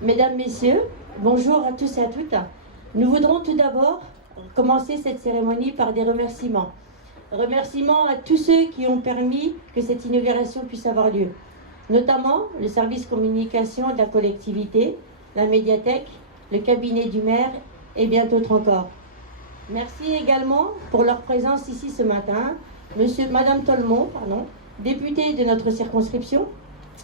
Mesdames, Messieurs, bonjour à tous et à toutes. Nous voudrons tout d'abord commencer cette cérémonie par des remerciements. Remerciements à tous ceux qui ont permis que cette inauguration puisse avoir lieu, notamment le service communication de la collectivité, la médiathèque, le cabinet du maire et bien d'autres encore. Merci également pour leur présence ici ce matin, Madame Tolmont, députée de notre circonscription,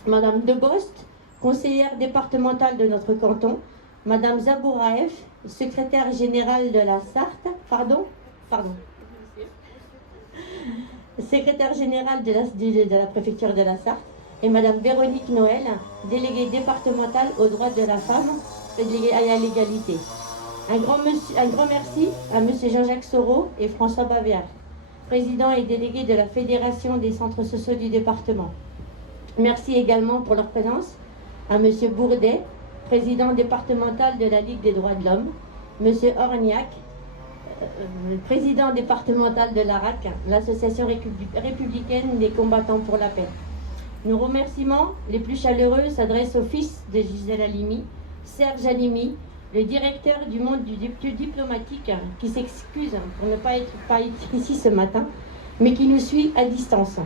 Madame Debost, conseillère départementale de notre canton, Madame Zabouraef, secrétaire générale de la Sarthe, secrétaire générale de la préfecture de la Sarthe, et Madame Véronique Noël, déléguée départementale aux droits de la femme et à l'égalité. Un grand merci à Monsieur Jean-Jacques Soro et François Bavière, président et délégué de la Fédération des centres sociaux du département. Merci également pour leur présence à Monsieur Bourdet, président départemental de la Ligue des droits de l'homme, Monsieur Orniac, président départemental de l'ARAC, l'association républicaine des combattants pour la paix. Nos remerciements les plus chaleureux s'adressent au fils de Gisèle Halimi, Serge Halimi, le directeur du monde du diplomatique, qui s'excuse pour ne pas être ici ce matin, mais qui nous suit à distance.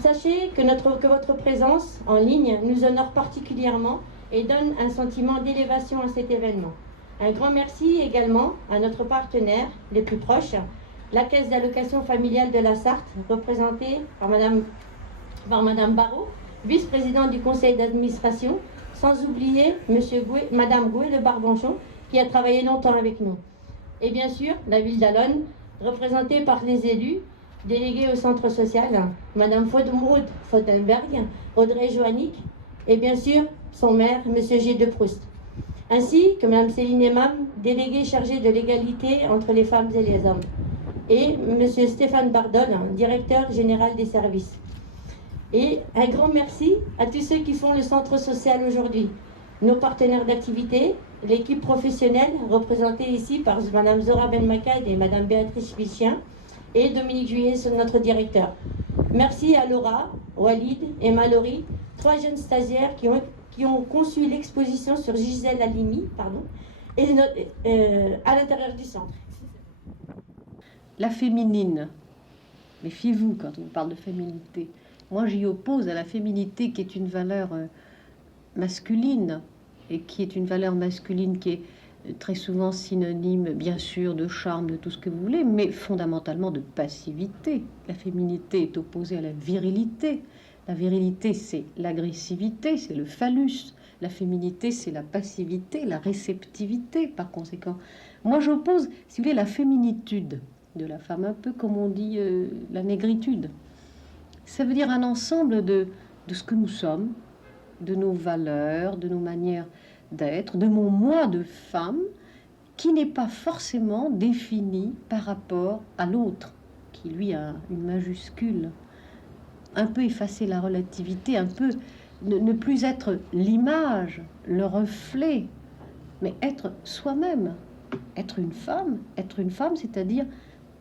Sachez que votre présence en ligne nous honore particulièrement et donne un sentiment d'élévation à cet événement. Un grand merci également à notre partenaire les plus proches, la Caisse d'allocation familiale de la Sarthe, représentée par Madame Barrault, vice-présidente du conseil d'administration, sans oublier Madame Goué de Barbanchon, qui a travaillé longtemps avec nous. Et bien sûr, la ville d'Allonne, représentée par les élus, déléguée au centre social, Madame Maud Fautenberg, Audrey Joannick, et bien sûr, son maire, Monsieur G. de Proust. Ainsi que Madame Céline Emam, déléguée chargée de l'égalité entre les femmes et les hommes. Et Monsieur Stéphane Bardone, directeur général des services. Et un grand merci à tous ceux qui font le centre social aujourd'hui. Nos partenaires d'activité, l'équipe professionnelle, représentée ici par Madame Zora Benmakad et Madame Béatrice Vichien, et Dominique Juillet, notre directeur. Merci à Laura, Walid et Mallory, 3 jeunes stagiaires qui ont conçu l'exposition sur Gisèle Halimi, à l'intérieur du centre. La féminine, méfiez-vous quand on parle de féminité. Moi, j'y oppose à la féminité qui est une valeur masculine, et qui est une valeur masculine qui est très souvent synonyme, bien sûr, de charme, de tout ce que vous voulez, mais fondamentalement de passivité. La féminité est opposée à la virilité. La virilité, c'est l'agressivité, c'est le phallus. La féminité, c'est la passivité, la réceptivité, par conséquent. Moi, j'oppose, si vous voulez, la féminitude de la femme, un peu comme on dit la négritude. Ça veut dire un ensemble de ce que nous sommes, de nos valeurs, de nos manières d'être, de mon moi de femme, qui n'est pas forcément défini par rapport à l'autre, qui lui a une majuscule. Un peu effacer la relativité, un peu ne plus être l'image, le reflet, mais être soi-même. Être une femme, c'est-à-dire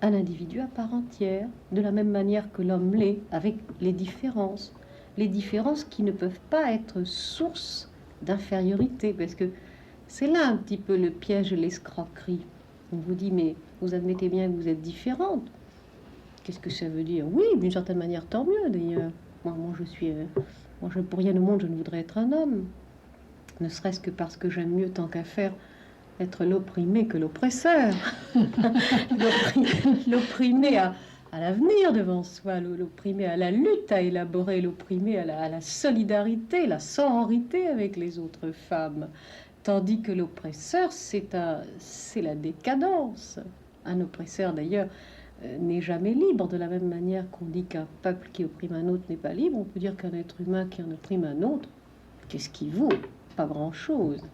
un individu à part entière, de la même manière que l'homme l'est, avec les différences qui ne peuvent pas être source d'infériorité, parce que c'est là un petit peu le piège de l'escroquerie. On vous dit, mais vous admettez bien que vous êtes différente. Qu'est-ce que ça veut dire? Oui, d'une certaine manière, tant mieux d'ailleurs. Moi, pour rien au monde, je ne voudrais être un homme. Ne serait-ce que parce que j'aime mieux, tant qu'à faire, être l'opprimé que l'oppresseur. L'opprimé à l'avenir devant soi, l'opprimé à la lutte à élaborer, l'opprimé à la solidarité, la sororité avec les autres femmes. Tandis que l'oppresseur, c'est la décadence. Un oppresseur, d'ailleurs, n'est jamais libre. De la même manière qu'on dit qu'un peuple qui opprime un autre n'est pas libre, on peut dire qu'un être humain qui en opprime un autre, qu'est-ce qu'il vaut? Pas grand-chose.